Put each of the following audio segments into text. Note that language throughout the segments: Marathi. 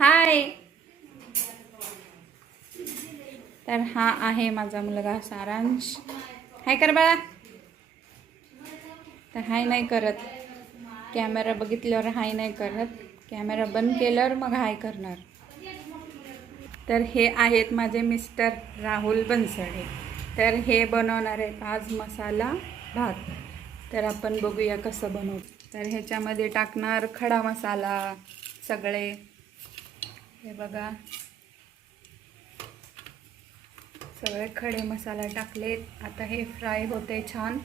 हाय तर हा आहे माझा मुलगा सारांश. हाय कर बाळा तर हाय नाही करत. कॅमेरा बघितल्यावर हाय नाही करत. कॅमेरा बंद केल्यावर मग हाय करणार. तर हे आहेत माझे मिस्टर राहुल बनसडे. तर हे बनवणार आहेत आज मसाला भात. तर आपण बघूया कसं बनवू. तर ह्याच्यामध्ये टाकणार खडा मसाला सगळे. हे बघा. सगळे खडे मसाला टाकलेत. आता हे फ्राय होते छान.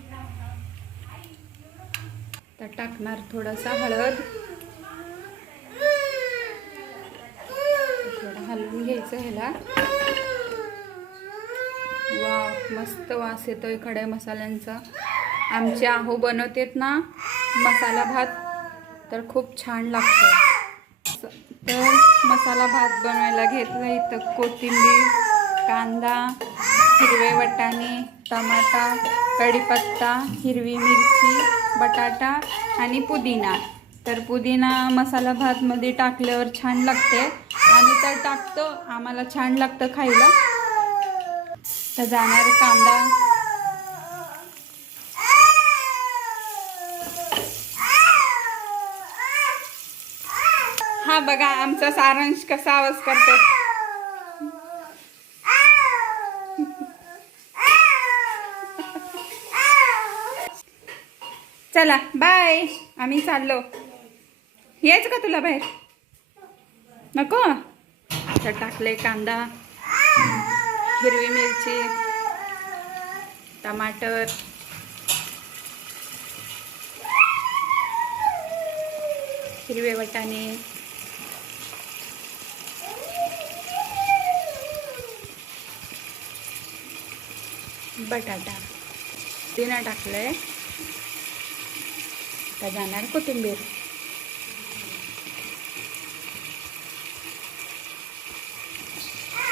तर टाकणार थोडासा हळद. थोडं हलवून घ्यायचं ह्याला. वा मस्त वास येतोय खड्या मसाल्यांचा. आमचे आहो बनवतेत ना मसाला भात तर खूप छान लागतो तर मसाला भात बनवायला घेतला इथं. कोथिंबीर कांदा हिरवे वटाणे टमाटा कढीपत्ता हिरवी मिरची बटाटा आणि पुदिना. तर पुदिना मसाला भातमध्ये टाकल्यावर छान लागते. आम्ही तर टाकतो. आम्हाला छान लागतं खायला. तर जाणार कांदा हा बघा आमचा सारांश कसा आवाज करतो चला बाय. आम्ही चाललो. यायचं का तुला बाहेर? नको. आता टाकले कांदा हिरवी मिरची टमाटर. हिरवे वटाणे. बटाटा. तिनं टाकलंय. आता जाणार कोथिंबीर.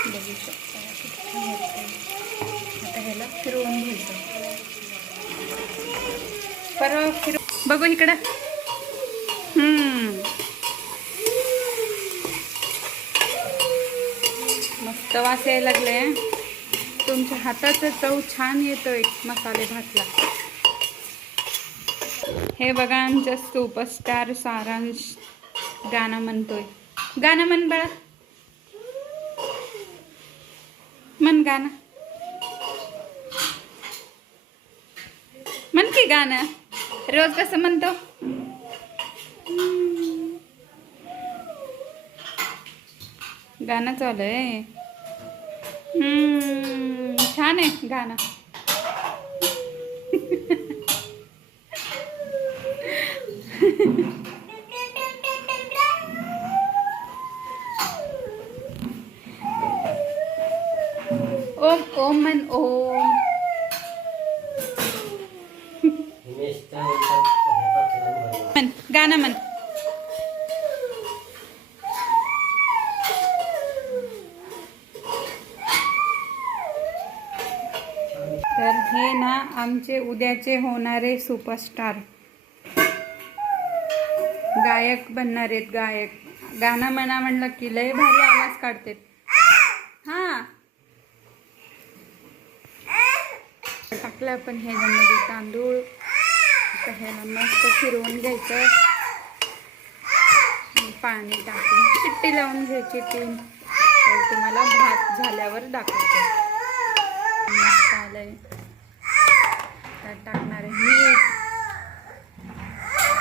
बघू शकता आता ह्याला फिरवून घ्यायचं. पर फिर बघू इकडं. मस्त वास यायला लागले तुमच्या हाताचा चव छान येतोय मसाले भातला. हे बघा आमच्या सुपरस्टार सारांश गाणं म्हणतोय. गाणं म्हण बाळा. म्हण गाणं. म्हण की गाणं. रोज कसं म्हणतो? गाणं चालू आहे. हम्म, छान आहे गाणं ओम ओम म्हण ओम म्हण गाणं म्हण तर हे ना आमचे उद्याचे होणारे सुपरस्टार गायक बनणार आहेत गायक. गाणं म्हणा म्हणलं की लय भारी आवाज काढतात हा. टाकलं आपण ह्याच्यामध्ये तांदूळ. ह्याला मस्त फिरवून घ्यायचं. पाणी टाकून. चिट्टी लावून घ्यायची तीन तर तुम्हाला भात झाल्यावर दाखवते. आलंय. तर टाकणार आहे मीठ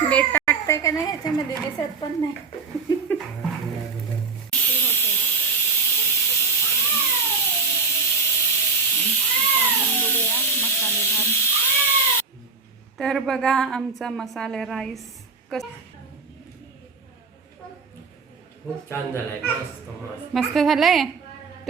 मीठ टाकताय का नाही ह्याच्यामध्ये दिसत पण नाही. तर बघा आमचा मसाले राईस कस खूप छान झालाय. मस्त मस्त. मस्त झालंय?